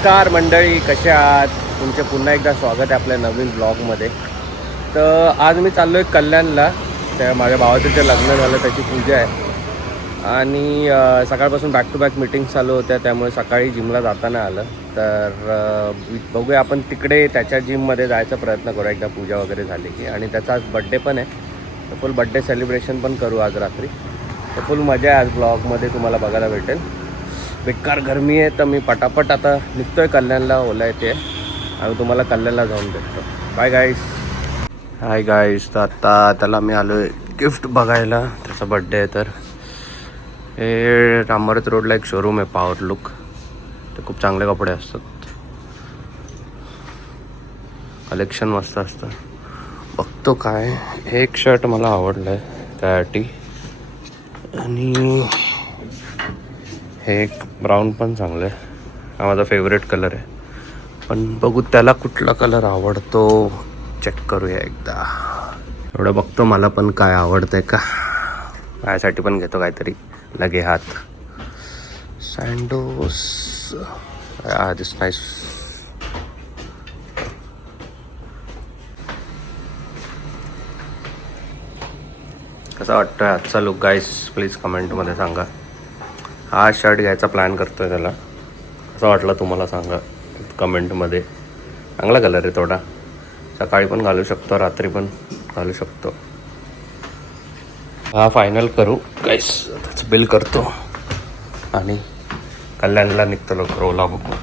नमस्कार मंडळी, कशा आहात? तुमचे पुन्हा एकदा स्वागत आहे आपल्या नवीन ब्लॉगमध्ये. तर आज मी चाललो आहे कल्याणला. त्या माझ्या भावाचं जे लग्न झालं त्याची पूजा आहे आणि सकाळपासून बॅक टू बॅक मीटिंग्स चालू होत्या, त्यामुळे सकाळी जिमला जाताना आलं. तर बघूया आपण तिकडे त्याच्या जिममध्ये जायचा प्रयत्न करू एकदा पूजा वगैरे झाली की. आणि त्याचा आज बड्डे पण आहे, तर फुल बड्डे सेलिब्रेशन पण करू आज रात्री. तर फुल मजा आहे आज ब्लॉगमध्ये, तुम्हाला बघायला भेटेल. बेकार गरमी आहे, तर मी पटापट आता निघतोय कल्याणला. ओला येते आणि तुम्हाला कल्याणला जाऊन भेटतो. Bye guys. Hi guys. तर आता त्याला मी आलो आहे गिफ्ट बघायला, त्याचा बड्डे आहे. तर हे रामरत रोडला एक शोरूम आहे पॉवर लुक, तर खूप चांगले कपडे असतात, कलेक्शन मस्त असतं. बघतो काय, एक शर्ट मला आवडलं आहे त्यासाठी, आणि हे एक ब्राऊन पण चांगलं आहे. हा माझा फेवरेट कलर आहे, पण बघू त्याला कुठला कलर आवडतो, चेक करूया एकदा. एवढं बघतो मला पण काय आवडतं आहे का. माझ्यासाठी पण घेतो काहीतरी लगे हात. सँडोस दिस नाईस. कसा वाटतोय आजचा लुक गाईस, प्लीज कमेंटमध्ये सांगा. हा शर्ट घ्यायचा प्लॅन करतो आहे, त्याला कसा वाटला तुम्हाला सांगा कमेंटमध्ये. चांगला कलर आहे थोडा, सकाळी पण घालू शकतो, रात्री पण घालू शकतो. हा फायनल करू गाईस, त्याचं बिल करतो आणि कल्याणला निघतो लवकर. ओला बघू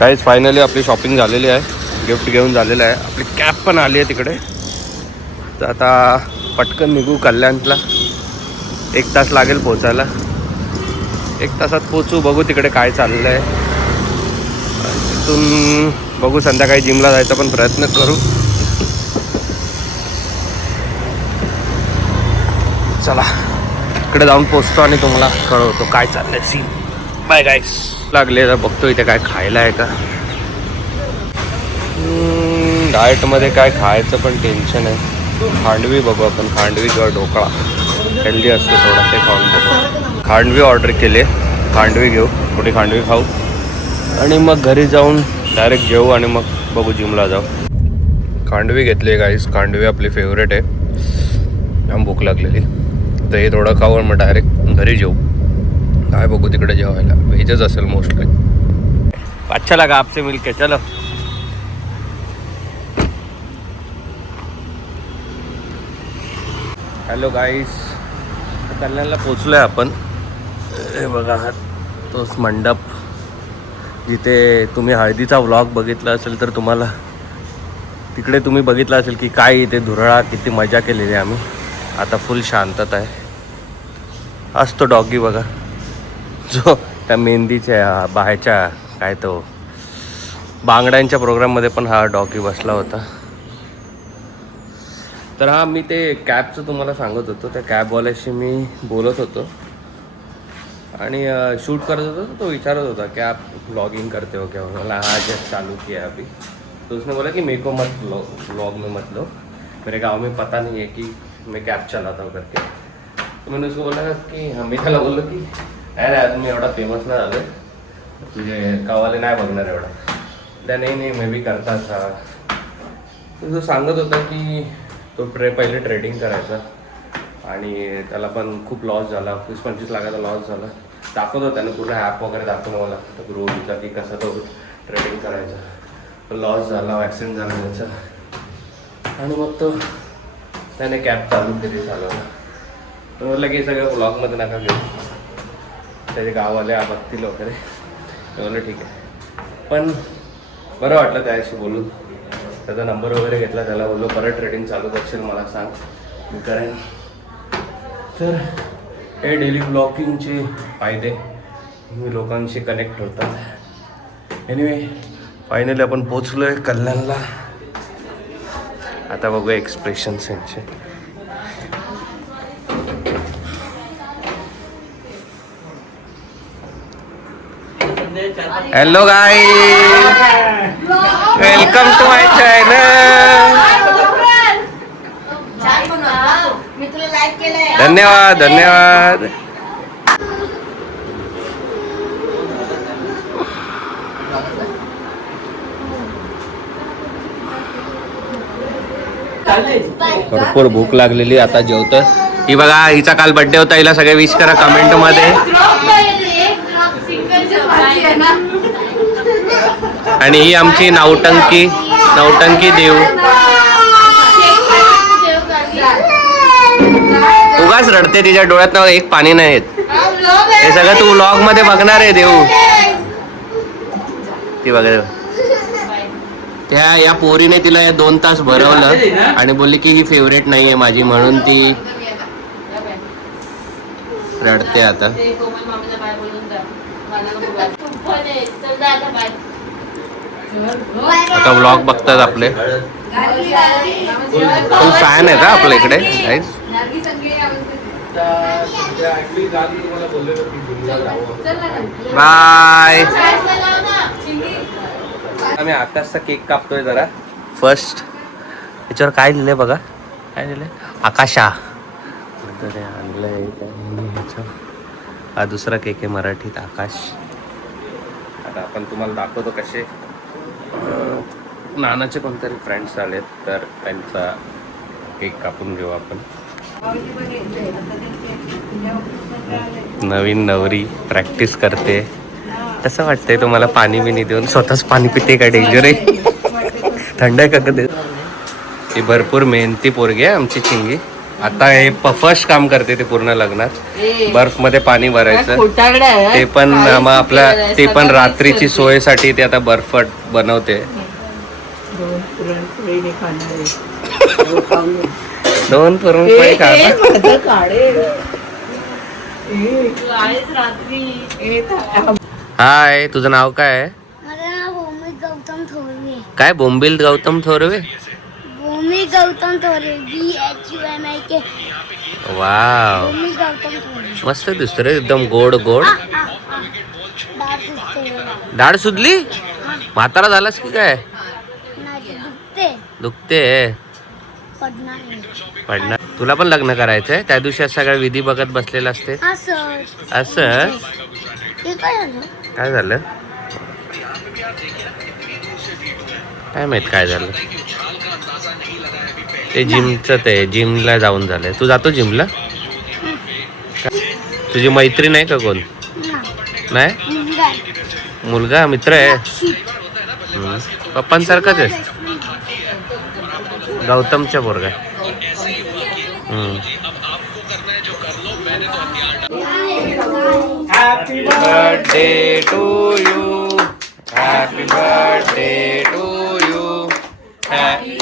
गाईस. फायनली आपली शॉपिंग झालेली आहे, गिफ्ट घेऊन झालेलं आहे, आपली कॅब पण आली आहे तिकडे. तर आता पटकन निघू कल्याणला. 1 तास लागेल पोचायला, 1 तासात पोचू. बघू तिकडे काय चाललं आहे, तिथून बघू संध्याकाळी जिमला जायचा पण प्रयत्न करू. चला इकडे जाऊन पोचतो आणि तुम्हाला कळवतो काय चाललंय सीन. बाय गाईस. लागले तर बघतो इथे काय खायला आहे का. डाएटमध्ये काय खायचं पण टेन्शन आहे. खांडवी बघू आपण, खांडवी किंवा ढोकळा हेल्दी असतो थोडा, ते खाऊन बघू. खांडवी ऑर्डर केले, खांडवी घेऊ, थोडी खांडवी खाऊ आणि मग घरी जाऊन डायरेक्ट जेवू आणि मग बघू जिमला जाऊ. खांडवी घेतली आहे गाईस, खांडवी आपली फेवरेट आहे, जाम भूक लागलेली. तर हे थोडं खाऊ आणि मग डायरेक्ट घरी जेवू. काय बघू तिकडे जेवायला, व्हेजच असेल मोस्टली. अच्छा लगा आपसे मिलके, चलो. हॅलो गाईस, कल्याणला पोचलो आहे आपण. हे बघा तोच मंडप, जिथे तुम्ही हळदीचा व्लॉग बघितला असेल तर तुम्हाला तिकडे तुम्ही बघितलं असेल की काय इथे धुरळा, किती मजा केलेली आम्ही. आता फुल शांतता आहे. असतो डॉगी बघा, जो त्या मेहंदीच्या बाहेरच्या काय तो बांगड्यांच्या प्रोग्राममध्ये पण हा डॉगी बसला होता. तर हा मी ते कॅबचं तुम्हाला सांगत होतो, त्या कॅबवाल्याशी मी बोलत होतो आणि शूट करत होतो. तो विचारत होता की आप ब्लॉगिंग करते हो क्या. मला हा जस्ट चालू किया अभी. तो उसने बोला कि मेरे को मत ब्लॉग में मत लो, मेरे गांव में पता नहीं है कि मैं कैब चलाता हूँ करके. तो मैंने उसको बोला की मी त्याला बोललो की अरे आज मी एवढा फेमस नाही झालो, तुझे गावाले नाही बघणार एवढा. त्या नाही मी बी करता था. तो सांगत होता की तो पहिले ट्रेडिंग करायचा आणि त्याला पण खूप लॉस झाला, 20-25 लाखाचा लॉस झाला. दाखवतो त्यानं पूर्ण ॲप वगैरे दाखवलं मला तर ग्रोचा की कसं तो ट्रेडिंग करायचा. तो लॉस झाला, ॲक्सिडेंट झाला त्याचा, आणि मग तो त्याने कॅब चालू केली चालवला. तो म्हटलं की सगळं ब्लॉगमध्ये नका घेऊ, त्याचे गाववाले बघतील वगैरे. ते म्हणलं ठीक आहे, पण बरं वाटलं त्याशी बोलून. त्याचा नंबर वगैरे घेतला, त्याला बोललो परत ट्रेडिंग चालू करशील मला सांग, मी करेन. तर हे डेली ब्लॉगिंगचे फायदे, मी लोकांशी कनेक्ट होतात. एनिवे फायनली आपण पोचलो आहे कल्याणला. आता बघूया एक्सप्रेशन्स यांचे. Hello guys, welcome to my channel. धन्यवाद धन्यवाद. भरपूर भूक लागलेली, आता जेवतोय. ही बघा, हिचा काल बर्थडे होता, हिला सगळे विश करा कमेंट मध्ये. आणि ही आमची नौटंकी देव. उगाच रडते, तिच्या डोळ्यात एक पाणी नाही येत. हे सगळं तू व्लॉग मध्ये बघणार आहे देऊ. ती बघा, त्या या पोरीने तिला या 2 तास भरवलं आणि बोलली की ही फेवरेट नाहीये माझी, म्हणून ती रडते आता. आता व्लॉग बघतात आपले. फुल फॅन आहे का आपल्या इकडे. बाय. आम्ही आकाशचा केक कापतोय जरा. फर्स्ट याच्यावर काय लिहिलंय बघा, काय लिहिलंय, आकाशा आणलंय. हा दुसरा केक आहे मराठीत, आकाश. आता आपण तुम्हाला दाखवतो कसे. नानाचे कोणतरी फ्रेंड्स आलेत, तर त्यांचा केक कापून घेऊ आपण. नवीन नवरी प्रॅक्टिस करते. कसं वाटतंय तुम्हाला पाणी बिनी देऊन? स्वतःच पाणी पिते का? डेंजर आहे. थंड आहे का कधी? ही भरपूर मेहनती पोरगी आहे आमची चिंगी. आता हे फर्स्ट काम करते ते पूर्ण लग्नात. बर्फ मध्ये पाणी भरायचं, ते पण आपल्या ते पण रात्रीची सोयीसाठी ते आता बर्फ बनवते. 2 पुरणपोळी हाय, तुझं नाव काय आहे? माझं नाव भूमी गौतम थोरवे. काय बोंबिल गौतम थोरवे? भूमी गौतम थोरवे, BHUMIK. वाव, भूमी गौतम थोरवे. मस्त दिसतो रे, एकदम गोड गोड. डाळ सुचते. दाढ सुजली? म्हातारा झालास की काय? नाही, दुखते. दुखते, पडणार नाही. पडणार. तुला पण लग्न करायचंय? त्या दिवशी सगळ्या विधी बघत बसलेला असते. असं हे काय झालं? काय झालं काय माहित काय झालं. ते जिमचं, ते जिमला जाऊन झालंय. तू जातो जिमला? तुझी मैत्रीण आहे का कोण? नाही, मुलगा मित्र आहे. पप्पांसारखाच आहे, गौतमच्या पोरगा. Happy birthday to you, happy birthday to you, happy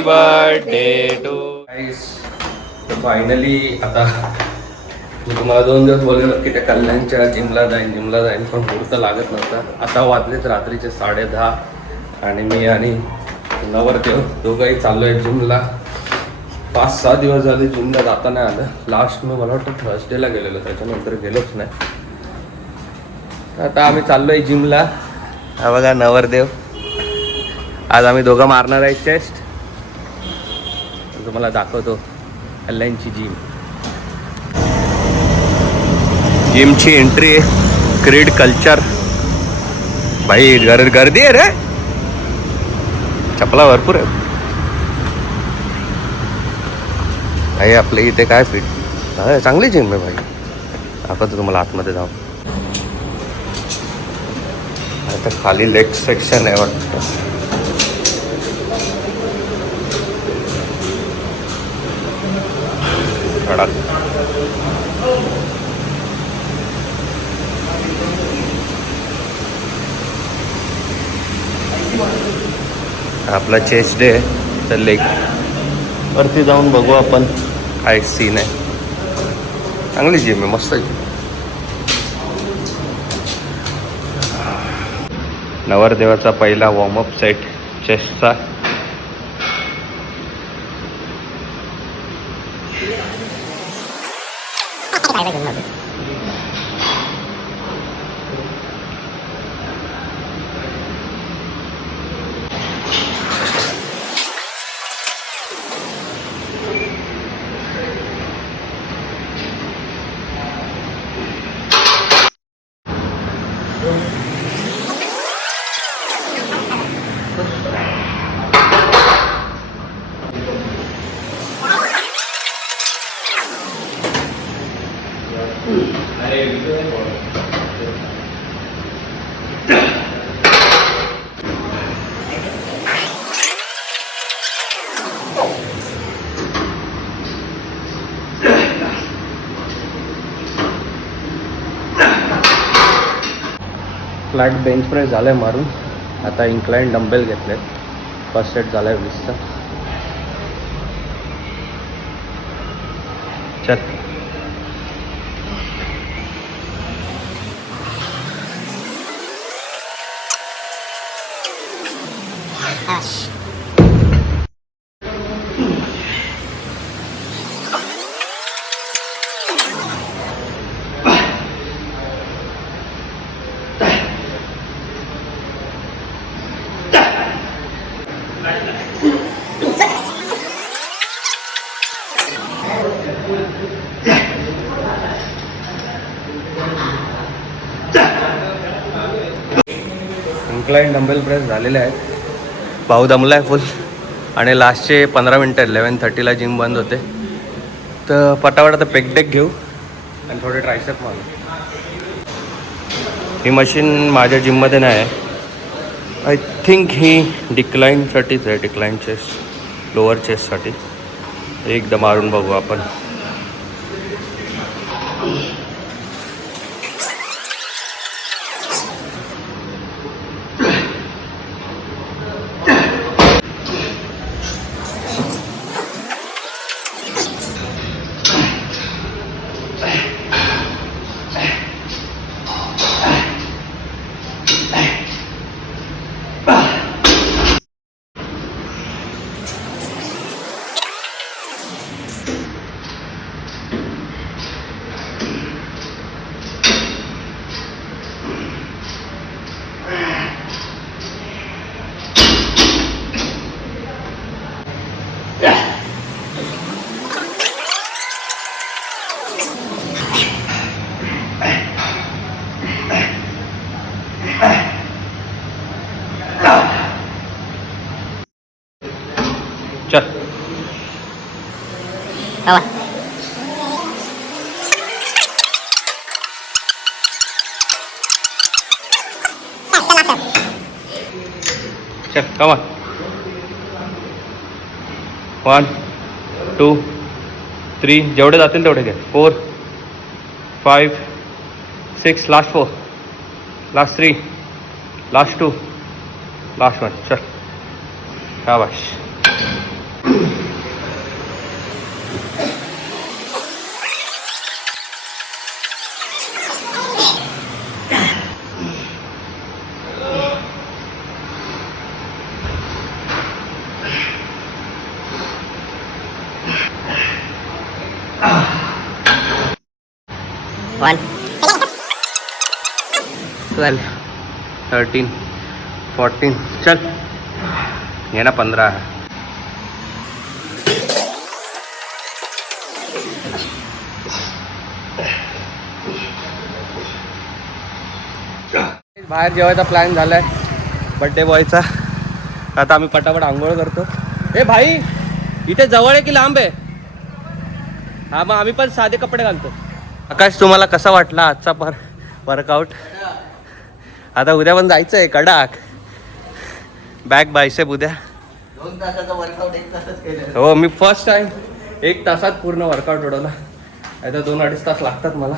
birthday to. Finally आता मी तुम्हाला 2 दिवस बोललेलो की त्या कल्याणच्या जिमला जाईन पण मुहूर्त लागत नव्हता. आता वाजलेत रात्रीचे 10:30 आणि मी आणि नवरदेव दोघंही चाललो आहे जिमला. 5-6 दिवस झाले जिमला जाता नाही आलं. लास्ट मी मला वाटतं थर्सडेला गेलेलो, त्याच्यानंतर गेलोच नाही. आता आम्ही चाललो आहे जिमला. हा बघा नवरदेव. आज आम्ही दोघं मारणार आहे चेस्ट. तुम्हाला दाखवतो कल्याणची जिमची एंट्री आहे. क्रीड कल्चर. भाई गर्दी आहे रे, चपला भरपूर आहे भाई आपल्या इथे. काय फिट चांगली जिम आहे भाई. दाखवतो तुम्हाला आतमध्ये जाऊन. आता खाली लेग सेक्शन आहे वाटतं. आपला चेस्ट डे तर लेग वरती जाऊन बघू आपण काय सीन आहे. चांगली जिम आहे, मस्त जिम. नवरदेवाचा पहिला वॉर्मअप सेट चेस्टचा. फ्लॅट बेंच प्रेस झालाय मारून. आता इन्क्लाइन डंबेल घेतले. फर्स्ट सेट झालाय 20चा. चल इन्क्लाइन डंबेल प्रेस झालेले आहेत. भाऊ दमला आहे फुल. आणि लास्टचे 15 मिनटं 11:30ला जिम बंद होते. तर पटापट आता पेकडेक घेऊ आणि थोडे ट्रायसेप मारू. ही मशीन माझ्या जिममध्ये नाही आहे. आय थिंक ही डिक्लाईनसाठीच आहे. डिक्लाईन चेस्ट, लोअर चेस्टसाठी. एकदा मारून बघू आपण. चल चल कमा. 1 2 3 जेवढे जातील तेवढे घे. 4 5 6 लास्ट 4 लास्ट 3 लास्ट 2 लास्ट 1. चल शाबाश. One. 12 13 14 चल ये ना 15 है. बाहेर जेवायचा प्लॅन झालाय बड्डे बॉयचा. आता आम्ही पटापट आंघोळ करतो. ए भाई इथे जवळ आहे की लांब आहे? हा मग आम्ही पण साधे कपडे घालतो. आकाश तुम्हाला कसा वाटला आजचा वर्कआउट? आता उद्या पण जायचं आहे कडाक. बॅक बायसेप उद्या 2 तासाचा वर्कआउट 1 तासात केलं. हो मी फर्स्ट टाइम 1 तासात पूर्ण वर्कआउट उडवला. आता 2-2.5 तास लागतात मला.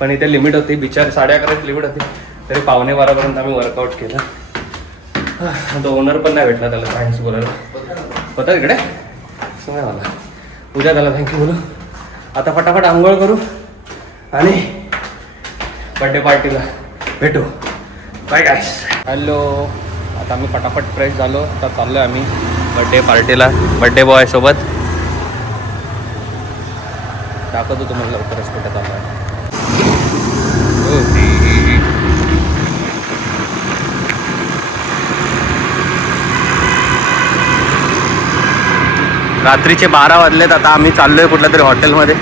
पण इथे लिमिट होती. बिचार 11:30 लिमिट होती तरी 11:15 आम्ही वर्कआउट केलं. तो ओनर पण नाही भेटला त्याला थँक्स बोलायला. होता तिकडे समय मला. उद्या त्याला थँक्यू बोलू. आता फटाफट आंघोळ करू आणि बड्डे पार्टीला भेटू. बाय गाईस. हॅलो. आता आम्ही फटाफट फ्रेश झालो. आता चाललो आहे आम्ही बड्डे पार्टीला बड्डे बॉय सोबत. दाखवतो तुम्हाला लवकरच कुठे चाललो आहे. रात्रीचे 12 वाजलेत. आता आम्ही चाललोय कुठल्या तरी हॉटेलमध्ये.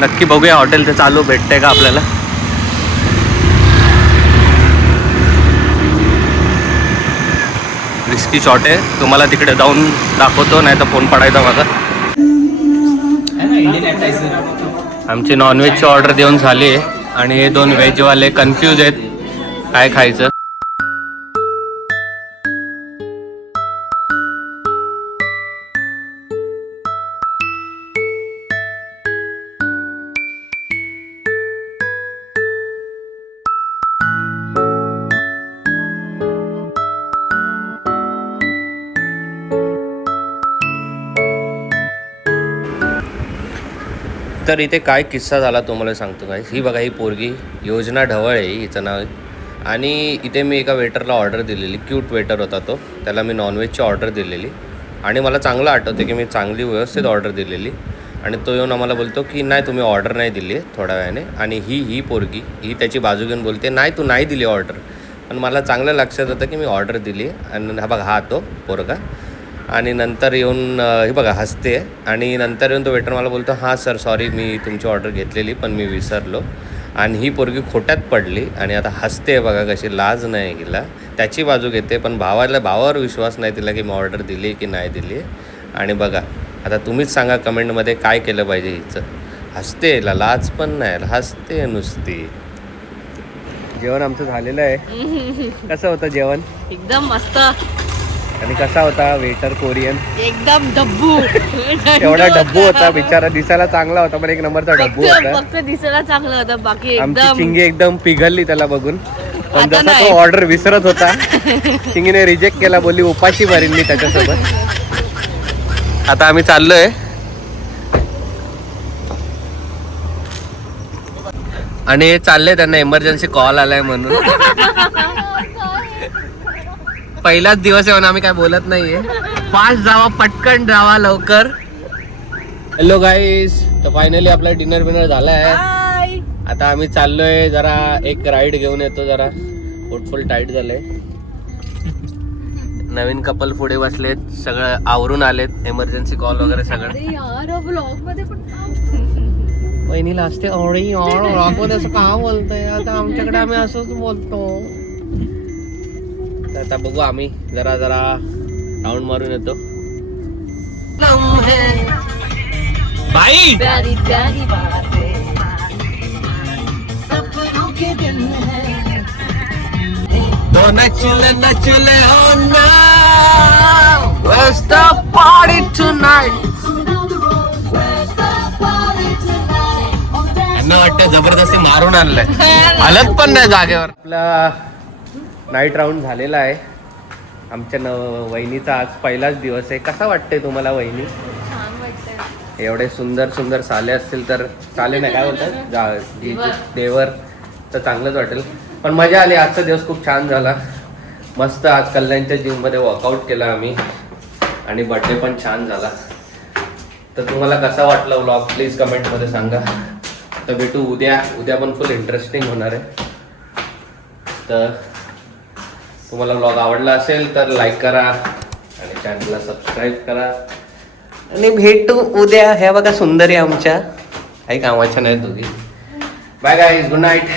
नक्की बघूया हॉटेल ते चालू भेटते का आपल्याला. रिस्की शॉट आहे, तुम्हाला तिकडे जाऊन दाखवतो, नाही तर फोन पडायचा माझा. आमची नॉनव्हेजची ऑर्डर देऊन झाली आहे आणि हे 2 व्हेजवाले कन्फ्यूज आहेत काय खायचं. तर इथे काय किस्सा झाला तुम्हाला सांगतो काय. ही बघा, ही पोरगी योजना ढवळे हिचं नाव आहे. आणि इथे मी एका वेटरला ऑर्डर दिलेली, क्यूट वेटर होता तो, त्याला मी नॉनव्हेजची ऑर्डर दिलेली आणि मला चांगलं आठवतं की मी चांगली व्यवस्थित ऑर्डर दिलेली. आणि तो येऊन आम्हाला बोलतो की नाही तुम्ही ऑर्डर नाही दिली आहे थोड्या वेळाने. आणि ही पोरगी ही त्याची बाजू घेऊन बोलते नाही तू नाही दिली ऑर्डर. पण मला चांगलं लक्षात होतं की मी ऑर्डर दिली आहे. आणि हा बघा, हा तो पोरगा. आणि नंतर येऊन हे बघा हसते. आणि नंतर येऊन तो वेटर मला बोलतो हां सर सॉरी मी तुमची ऑर्डर घेतलेली पण मी विसरलो. आणि ही पोरगी खोट्यात पडली आणि आता हसते बघा कशी, लाज नाही गेला, त्याची बाजू घेते. पण भावावर विश्वास नाही तिला की मी ऑर्डर दिली की नाही दिली. आणि बघा आता तुम्हीच सांगा कमेंटमध्ये काय केलं पाहिजे हिचं. हसते, हिला लाज पण नाही, हसते नुसती. जेवण आमचं झालेलं आहे. कसं होतं जेवण? एकदम मस्त. आणि कसा होता वेटर कोरियन? एकदम डब्बू. एवढा डब्बू होता बिचारा, दिसायला चांगला होता पण 1 नंबरचा डब्बू होता. फक्त दिसायला चांगलं होतं, बाकी आमची एकदम चिंगी एकदम पिघलली त्याला बघून. पण आता जसा नाही. तो ऑर्डर विसरत होता चिंगीने रिजेक्ट केला, बोलली उपाशी भरीन मी त्याच्यासोबत. आता आम्ही चाललोय आणि चाललंय, त्यांना इमर्जन्सी कॉल आलाय म्हणून. पहिलाच दिवस आहे म्हणून आम्ही काय बोलत नाहीये. फास्ट जावा, पटकन जावा लवकर. हॅलो गाईस, तर फायनली आपला डिनर बिनर झाला आहे. हाय. आता आम्ही चाललोय जरा एक राईड घेऊन येतो, जरा पोट फुल टाईट झालंय. नवीन कपल पुढे बसलेत, सगळं आवरून आलेत, इमर्जन्सी कॉल वगैरे सगळं. अरे यार ब्लॉग मध्ये पण वहिनीला असते आवडी यार मध्ये असं का बोलतोय, आता आमच्याकडे आम्ही असंच बोलतो. तर आता बघू, आम्ही जरा राऊंड मारून येतो. बाई प्यारी प्यारी बातें सपनों के दिन है. तो नचले हो now, where's the party tonight? यांना वाटतं जबरदस्ती मारून आणलंय, हलत पण नाही जागेवर. आपला नाईट राऊंड झालेला आहे. आमच्या वहिनीचा आज पहिलाच दिवस आहे. कसा वाटतंय तुम्हाला वहिनी? छान वाटतंय. एवढे सुंदर साले असतील तर साले नाही काय बोलतात देवर, तर चांगलंच वाटेल. पण मजा आली, आजचा दिवस खूप छान झाला. मस्त आज कल्याणच्या जिममध्ये वर्कआउट केला आम्ही आणि बर्थडे पण छान झाला. तर तुम्हाला कसा वाटला व्लॉग प्लीज कमेंटमध्ये सांगा. तर भेटू उद्या पण फुल इंटरेस्टिंग होणार आहे. तर तुम्हाला व्लॉग आवडला असेल तर लाईक करा आणि चॅनलला सबस्क्राईब करा. आणि भेटू उद्या. ह्या बघा सुंदरी आमच्या काही कामाच्या नाही दोघी. Bye guys, good night.